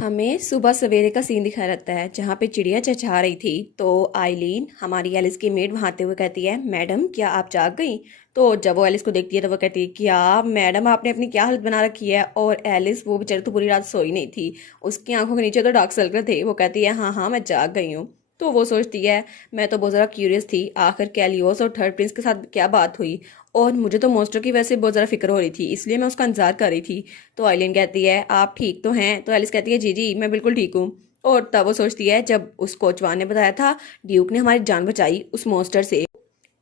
हमें सुबह सवेरे का सीन दिखाया रहता है जहाँ पे चिड़िया चहचहा रही थी। तो आइलीन हमारी एलिस की मेड वहाँ आते हुए कहती है, मैडम क्या आप जाग गई? तो जब वो एलिस को देखती है तो वो कहती है, क्या मैडम आपने अपनी क्या हालत बना रखी है? और एलिस वो बेचारी तो पूरी रात सोई नहीं थी, उसकी आंखों के नीचे तो डार्क सर्कल थे। वो कहती है, हाँ हाँ मैं जाग गई हूँ। तो वो सोचती है, मैं तो बहुत ज़्यादा क्यूरियस थी आखिर कैलियोस और थर्ड प्रिंस के साथ क्या बात हुई, और मुझे तो मोस्टर की वजह से बहुत ज़्यादा फिक्र हो रही थी, इसलिए मैं उसका इंतजार कर रही थी। तो आइलिन कहती है, आप ठीक तो हैं? तो एलिस कहती है, जी जी मैं बिल्कुल ठीक हूँ। और तब वो सोचती है, जब उस कोचवान ने बताया था ड्यूक ने हमारी जान बचाई उस मोस्टर से,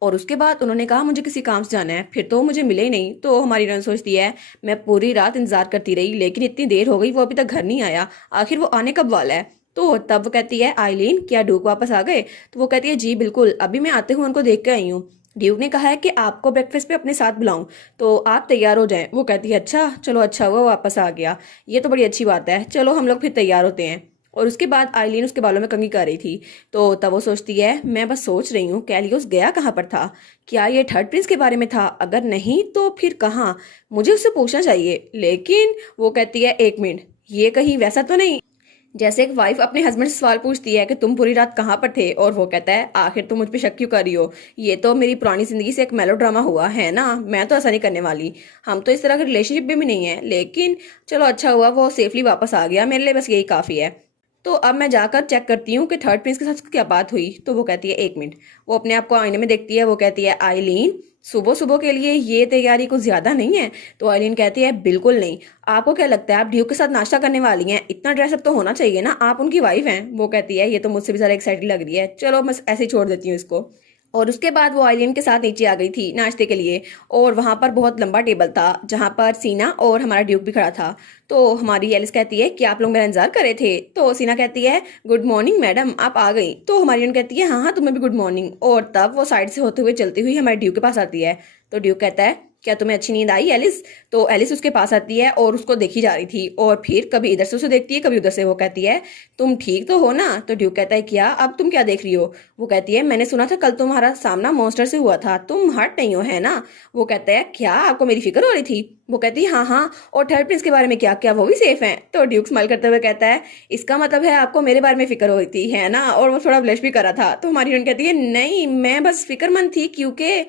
और उसके बाद उन्होंने कहा मुझे किसी काम से जाना है, फिर तो वो मुझे मिले ही नहीं। तो हमारी रन सोचती है, मैं पूरी रात इंतजार करती रही लेकिन इतनी देर हो गई, वो अभी तक घर नहीं आया, आखिर वो आने कब वाला है? तो तब वो कहती है, आइलीन क्या ड्यूक वापस आ गए? तो वो कहती है, जी बिल्कुल, अभी मैं आते हुए उनको देख के आई हूँ। ड्यूक ने कहा है कि आपको ब्रेकफास्ट पे अपने साथ बुलाऊं, तो आप तैयार हो जाएं। वो कहती है, अच्छा चलो, अच्छा हुआ वापस आ गया, ये तो बड़ी अच्छी बात है, चलो हम लोग फिर तैयार होते हैं। और उसके बाद आइलीन उसके बालों में कंघी कर रही थी। तो तब वो सोचती है, मैं बस सोच रही हूँ कैलियोस गया कहाँ पर था? क्या ये थर्ड प्रिंस के बारे में था? अगर नहीं तो फिर कहाँ? मुझे उससे पूछना चाहिए। लेकिन वो कहती है, एक मिनट, ये कहीं वैसा तो नहीं जैसे एक वाइफ अपने हस्बैंड से सवाल पूछती है कि तुम पूरी रात कहाँ पर थे, और वो कहता है, आखिर तुम मुझ पे शक क्यों कर रही हो? ये तो मेरी पुरानी जिंदगी से एक मेलोड्रामा हुआ है ना, मैं तो ऐसा नहीं करने वाली। हम तो इस तरह के रिलेशनशिप में भी नहीं है, लेकिन चलो अच्छा हुआ वो सेफली वापस आ गया, मेरे लिए बस यही काफी है। तो अब मैं जाकर चेक करती हूँ कि थर्ड प्रिंस के साथ उसकी क्या बात हुई। तो वो कहती है, एक मिनट। वो अपने आप को आईने में देखती है। वो कहती है, आइलीन सुबह सुबह के लिए ये तैयारी कुछ ज्यादा नहीं है? तो आइलीन कहती है, बिल्कुल नहीं। आपको क्या लगता है आप ड्यूक के साथ नाश्ता करने वाली हैं? इतना ड्रेसअप तो होना चाहिए ना, आप उनकी वाइफ हैं। वो कहती है, ये तो मुझसे भी ज्यादा एक्साइटेड लग रही है, चलो मैं ऐसे ही छोड़ देती हूँ इसको। और उसके बाद वो आइलियन के साथ नीचे आ गई थी नाश्ते के लिए। और वहां पर बहुत लंबा टेबल था जहां पर सीना और हमारा ड्यूक भी खड़ा था। तो हमारी एलिस कहती है कि आप लोग मेरा इंतजार कर रहे थे? तो सीना कहती है, गुड मॉर्निंग मैडम, आप आ गई? तो हमारी एलियन कहती है, हाँ हाँ तुम्हें भी गुड मॉर्निंग। और तब वो साइड से होते हुए चलती हुई हमारे ड्यूक के पास आती है। तो ड्यूक कहता है, क्या तुम्हें अच्छी नींद आई एलिस? तो एलिस उसके पास आती है और उसको देखी जा रही थी, और फिर कभी इधर से उसे देखती है कभी उधर से। वो कहती है, तुम ठीक तो हो ना? तो ड्यूक कहता है, क्या अब तुम क्या देख रही हो? वो कहती है, मैंने सुना था कल तुम्हारा सामना मॉन्स्टर से हुआ था, तुम हर्ट नहीं हो है ना? वो कहता है, क्या आपको मेरी फिक्र हो रही थी? वो कहती है, हाँ हाँ। और थर्ड प्रिंस के बारे में क्या, क्या वो भी सेफ हैं? तो ड्यूक स्माइल करते हुए कहता है, इसका मतलब है आपको मेरे बारे में फिक्र हो रही थी है ना? और वो थोड़ा ब्लश भी करा था। तो हमारी हीरोइन कहती है, नहीं मैं बस फिक्रमंद थी क्योंकि।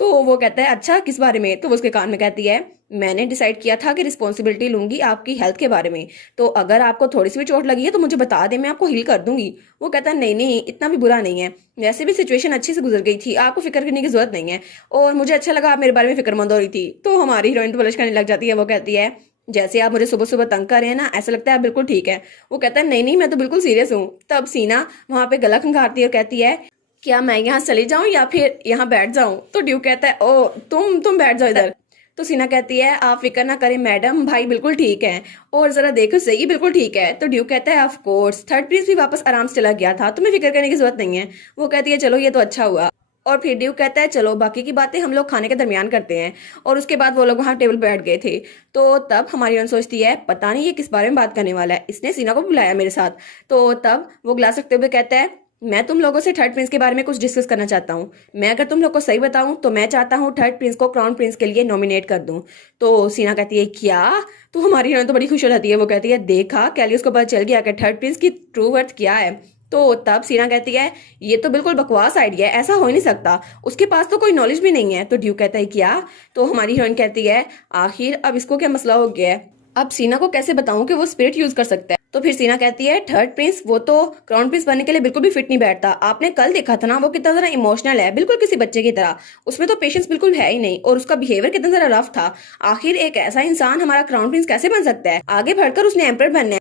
तो वो कहता है, अच्छा किस बारे में? तो वो उसके कान में कहती है, मैंने डिसाइड किया था कि रिस्पॉन्सिबिलिटी लूंगी आपकी हेल्थ के बारे में, तो अगर आपको थोड़ी सी भी चोट लगी है तो मुझे बता दे, मैं आपको हील कर दूंगी। वो कहता है, नहीं नहीं इतना भी बुरा नहीं है, वैसे भी सिचुएशन अच्छी से गुजर गई थी, आपको फिक्र करने की जरूरत नहीं है, और मुझे अच्छा लगा आप मेरे बारे में फिक्रमंद हो रही थी। तो हमारी हीरोइन तो बलिश करने लग जाती है। वो कहती है, जैसे आप मुझे सुबह सुबह तंग कर रहे हैं ना, ऐसा लगता है आप बिल्कुल ठीक है। वो कहता है, नहीं नहीं मैं तो बिल्कुल सीरियस हूँ। तब सीना वहां पे गला खंगारती है और कहती है, क्या मैं यहाँ चली जाऊं या फिर यहाँ बैठ जाऊं? तो ड्यूक कहता है, ओ तुम बैठ जाओ इधर। तो सीना कहती है, आप फिक्र ना करें मैडम, भाई बिल्कुल ठीक है, और जरा देखो सही बिल्कुल ठीक है। तो ड्यूक कहता है, ऑफ कोर्स थर्ड प्रिंस भी वापस आराम से चला गया था, तुम्हें फिक्र करने की जरूरत नहीं है। वो कहती है, चलो ये तो अच्छा हुआ। और फिर ड्यूक कहता है, चलो बाकी की बातें हम लोग खाने के दरमियान करते हैं। और उसके बाद वो लोग वहां टेबल पे बैठ गए थे। तो तब हमारी रन सोचती है, पता नहीं ये किस बारे में बात करने वाला है, इसने सीना को बुलाया मेरे साथ। तो तब वो गिलास रखते हुए कहता है, मैं तुम लोगों से थर्ड प्रिंस के बारे में कुछ डिस्कस करना चाहता हूँ। मैं अगर तुम लोग को सही बताऊं तो मैं चाहता हूँ थर्ड प्रिंस को क्राउन प्रिंस के लिए नॉमिनेट कर दूं। तो सीना कहती है, क्या? तो हमारी हीरोइन तो बड़ी खुश हो जाती है। वो कहती है, देखा कैलियस को पता चल गया कि थर्ड प्रिंस की ट्रू वर्थ क्या है। तो तब सीना कहती है, ये तो बिल्कुल बकवास आइडिया है, ऐसा हो ही नहीं सकता, उसके पास तो कोई नॉलेज भी नहीं है। तो ड्यू कहता है, क्या? तो हमारी हीरोइन कहती है, आखिर अब इसको क्या मसला हो गया है, अब सीना को कैसे बताऊं कि वो स्पिरिट यूज कर सकता है? तो फिर सीना कहती है, थर्ड प्रिंस वो तो क्राउन प्रिंस बनने के लिए बिल्कुल भी फिट नहीं बैठता, आपने कल देखा था ना वो कितना जरा इमोशनल है, बिल्कुल किसी बच्चे की तरह, उसमें तो पेशेंस बिल्कुल है ही नहीं, और उसका बिहेवियर कितना जरा रफ था। आखिर एक ऐसा इंसान हमारा क्राउन प्रिंस कैसे बन सकता है? आगे बढ़कर उसने एम्पर बनना है,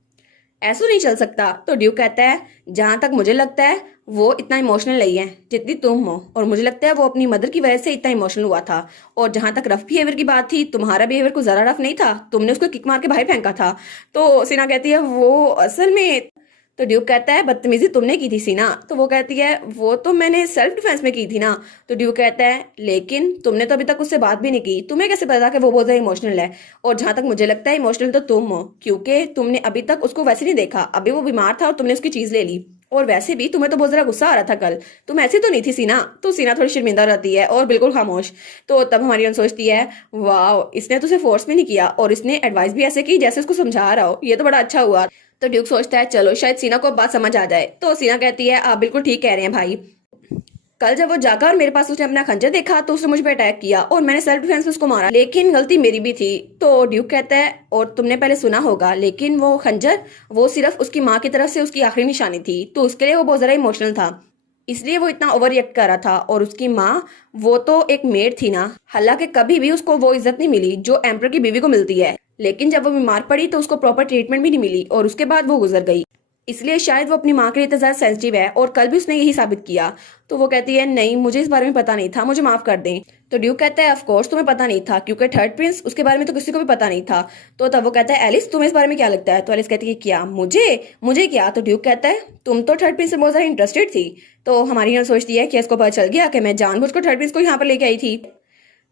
ऐसा नहीं चल सकता। तो ड्यूक कहता है, जहां तक मुझे लगता है वो इतना इमोशनल नहीं है जितनी तुम हो, और मुझे लगता है वो अपनी मदर की वजह से इतना इमोशनल हुआ था। और जहां तक रफ बिहेवियर की बात थी, तुम्हारा बिहेवियर को जरा रफ नहीं था, तुमने उसको किक मार के बाहर फेंका था। तो सीना कहती है, वो असल में। तो ड्यूक कहता है, बदतमीजी तुमने की थी सीना। तो वो कहती है, वो तो मैंने सेल्फ डिफेंस में की थी ना। तो ड्यूक कहता है, लेकिन तुमने तो अभी तक उससे बात भी नहीं की, तुम्हें कैसे पता कि वो बहुत ज्यादा इमोशनल है? और जहां तक मुझे लगता है इमोशनल तो तुम हो, क्योंकि तुमने अभी तक उसको वैसे नहीं देखा, अभी वो बीमार था और तुमने उसकी चीज ले ली। और वैसे भी तुम्हें तो बहुत ज़रा गुस्सा आ रहा था कल, तुम ऐसी तो नहीं थी सीना। तो सीना थोड़ी शर्मिंदा रहती है और बिल्कुल खामोश। तो तब हमारी अन सोचती है, वाह, इसने तो उसे फोर्स भी नहीं किया और इसने एडवाइस भी ऐसे की जैसे उसको समझा रहा हो, ये तो बड़ा अच्छा हुआ। तो ड्यूक सोचता है चलो शायद सीना को अब बात समझ आ जाए। तो सीना कहती है आप बिल्कुल ठीक कह रहे हैं भाई, कल जब वो जागा और मेरे पास उसने अपना खंजर देखा तो उसने मुझ पर अटैक किया और मैंने सेल्फ डिफेंस में उसको मारा, लेकिन गलती मेरी भी थी। तो ड्यूक कहता है और तुमने पहले सुना होगा, लेकिन वो खंजर वो सिर्फ उसकी माँ की तरफ से उसकी आखिरी निशानी थी, तो उसके लिए वो बहुत ज़्यादा इमोशनल था, इसलिए वो इतना ओवर रिएक्ट कर रहा था। और उसकी माँ वो तो एक मेड थी ना, हालांकि कभी भी उसको वो इज्जत नहीं मिली जो एम्पर की बीवी को मिलती है, लेकिन जब वो बीमार पड़ी तो उसको प्रॉपर ट्रीटमेंट भी नहीं मिली और उसके बाद वो गुजर गई, इसलिए शायद वो अपनी माँ के लिए इतना ज़्यादा सेंसिटिव है और कल भी उसने यही साबित किया। तो वो कहती है नहीं, मुझे इस बारे में पता नहीं था, मुझे माफ़ कर दें। तो ड्यूक कहता है ऑफ कोर्स तुम्हें पता नहीं था, क्योंकि थर्ड प्रिंस उसके बारे में तो किसी को भी पता नहीं था। तो तब वो कहता है एलिस तुम्हें इस बारे में क्या लगता है। तो एलिस कहती है क्या, मुझे मुझे क्या। तो ड्यूक कहता है तुम तो थर्ड प्रिंस से बहुत ज़्यादा इंटरेस्टेड थी। तो हमारी यहाँ सोचती है कि इसको पता चल गया कि मैं जानबूझकर थर्ड प्रिंस को यहाँ पर लेके आई थी।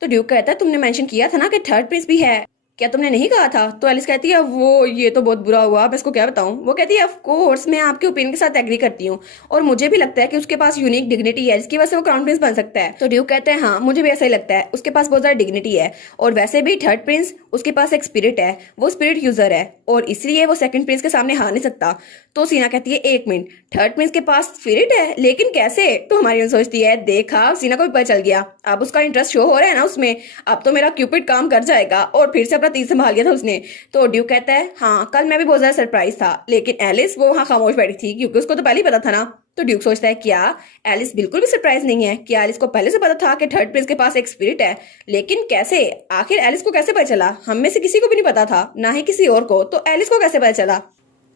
तो ड्यूक कहता है तुमने मेंशन किया था ना कि थर्ड प्रिंस भी है, क्या तुमने नहीं कहा था। तो एलिस कहती है वो ये तो बहुत बुरा हुआ, मैं इसको क्या बताऊं। वो कहती है ऑफ कोर्स मैं आपके ओपिनियन के साथ एग्री करती हूँ और मुझे भी लगता है कि उसके पास यूनिक डिग्निटी है जिसकी वजह से वो क्राउन प्रिंस बन सकता है। तो ड्यूक कहते हैं हाँ मुझे भी ऐसा ही लगता है, उसके पास बहुत ज्यादा डिग्निटी है और वैसे भी थर्ड प्रिंस उसके पास एक स्पिरिट है, वो स्पिरिट यूजर है और इसलिए वो सेकंड प्रिंस के सामने हार नहीं सकता। तो सीना कहती है एक मिनट, थर्ड प्रिंस के पास स्पिरिट है लेकिन कैसे। तो हमारी सोचती है देखा सीना को भी पता चल गया, अब उसका इंटरेस्ट शो हो रहा है ना उसमें, अब तो मेरा क्यूपिड काम कर जाएगा और फिर से अपना तीर संभाल लिया था उसने। तो ड्यूक कहता है हाँ कल मैं भी बहुत ज्यादा सरप्राइज था, लेकिन एलिस वो वहां खामोश बैठी थी क्योंकि उसको तो पहले ही पता था ना। तो ड्यूक सोचता है क्या एलिस बिल्कुल भी सरप्राइज नहीं है, क्या एलिस को पहले से पता था कि थर्ड प्रिंस के पास एक स्पिरिट है, लेकिन कैसे, आखिर एलिस को कैसे पता चला, हम में से किसी को भी नहीं पता था ना ही किसी और को, तो एलिस को कैसे पता चला।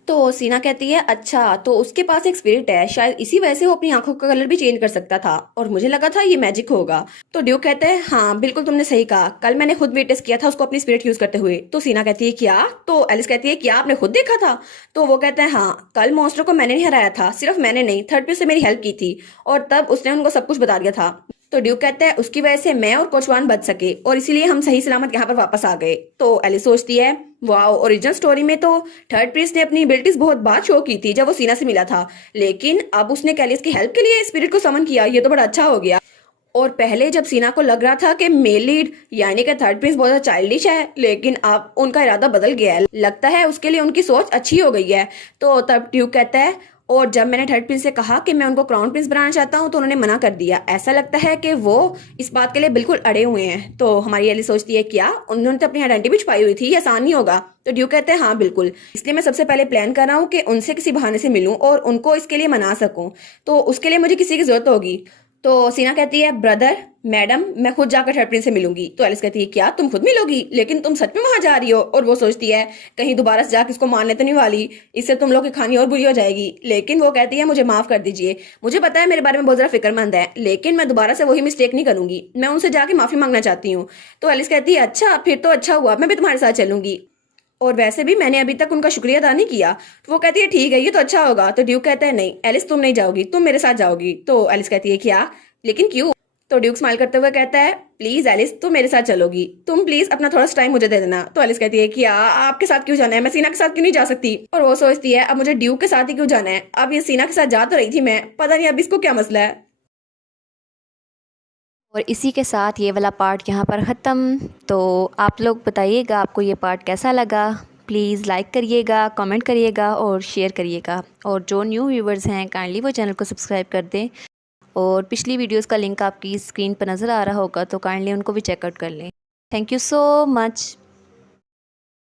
तो सीना कहती है अच्छा तो उसके पास एक स्पिरिट है, शायद इसी वजह से वो अपनी आंखों का कलर भी चेंज कर सकता था और मुझे लगा था ये मैजिक होगा। तो ड्यूक कहते हैं हाँ बिल्कुल तुमने सही कहा, कल मैंने खुद विटनेस किया था उसको अपनी स्पिरिट यूज करते हुए। तो सीना कहती है क्या। तो एलिस कहती है क्या आपने खुद देखा था। तो वो कहते हैं हाँ कल मॉन्स्टर को मैंने नहीं हराया था, सिर्फ मैंने नहीं थर्ड पे से मेरी हेल्प की थी और तब उसने उनको सब कुछ बता दिया था। तो ड्यूक कहता है उसकी वजह से मैं और कोचवान बच सके और इसीलिए हम सही सलामत यहाँ पर वापस आ गए। तो एलिस सोचती है वाओ, ओरिजिनल स्टोरी में तो थर्ड प्रिंस ने अपनी एबिलिटीज बहुत बात शो की थी जब वो सीना से मिला था, लेकिन अब उसने कैलिस की हेल्प के लिए स्पिरिट को समन किया, ये तो बड़ा अच्छा हो गया। और पहले जब सीना को लग रहा था कि मेल लीड यानी कि थर्ड प्रिंस बहुत ज्यादा चाइल्डिश है, लेकिन अब उनका इरादा बदल गया है, लगता है उसके लिए उनकी सोच अच्छी हो गई है। तो तब ड्यूक कहता है और जब मैंने थर्ड प्रिंस से कहा कि मैं उनको क्राउन प्रिंस बनाना चाहता हूँ तो उन्होंने मना कर दिया, ऐसा लगता है कि वो इस बात के लिए बिल्कुल अड़े हुए हैं। तो हमारी एली सोचती है क्या उन्होंने तो अपनी आइडेंटिटी भी छुपाई हुई थी, ये आसान नहीं होगा। तो ड्यूक कहते हैं हाँ बिल्कुल, इसलिए मैं सबसे पहले प्लान कर रहा हूँ कि उनसे किसी बहाने से मिलूं और उनको इसके लिए मना सकूं, तो उसके लिए मुझे किसी की जरूरत होगी। तो सीना कहती है ब्रदर मैडम मैं खुद जाकर थर्ड प्रिंस से मिलूंगी। तो एलिस कहती है क्या तुम खुद मिलोगी, लेकिन तुम सच में वहां जा रही हो। और वो सोचती है कहीं दोबारा से जाकर इसको मारने तो नहीं वाली, इससे तुम लोग की कहानी और बुरी हो जाएगी। लेकिन वो कहती है मुझे माफ कर दीजिए, मुझे पता है मेरे बारे में बहुत ज्यादा फिक्रमंद है, लेकिन मैं दोबारा से वही मिस्टेक नहीं करूंगी, मैं उनसे जाके माफी मांगना चाहती हूँ। तो एलिस कहती है अच्छा फिर तो अच्छा हुआ, मैं भी तुम्हारे साथ चलूंगी और वैसे भी मैंने अभी तक उनका शुक्रिया अदा नहीं किया। तो वो कहती है ठीक है ये तो अच्छा होगा। तो ड्यूक कहता है नहीं एलिस तुम नहीं जाओगी, तुम मेरे साथ जाओगी। तो एलिस कहती है क्या, लेकिन क्यों। तो ड्यूक स्माइल करते हुए कहता है प्लीज एलिस तुम मेरे साथ चलोगी, तुम प्लीज अपना थोड़ा सा टाइम मुझे दे देना। तो एलिस कहती है कि आपके साथ क्यों जाना है, मैं सीना के साथ क्यों नहीं जा सकती। और वो सोचती है अब मुझे ड्यूक के साथ ही क्यों जाना है, अब ये सीना के साथ जा तो रही थी मैं, पता नहीं अब इसको क्या मसला है। और इसी के साथ ये वाला पार्ट यहाँ पर ख़त्म। तो आप लोग बताइएगा आपको ये पार्ट कैसा लगा, प्लीज़ लाइक करिएगा, कमेंट करिएगा और शेयर करिएगा। और जो न्यू व्यूवर्स हैं काइंडली वो चैनल को सब्सक्राइब कर दें और पिछली वीडियोस का लिंक आपकी स्क्रीन पर नज़र आ रहा होगा तो काइंडली उनको भी चेकआउट कर लें। Thank you so much.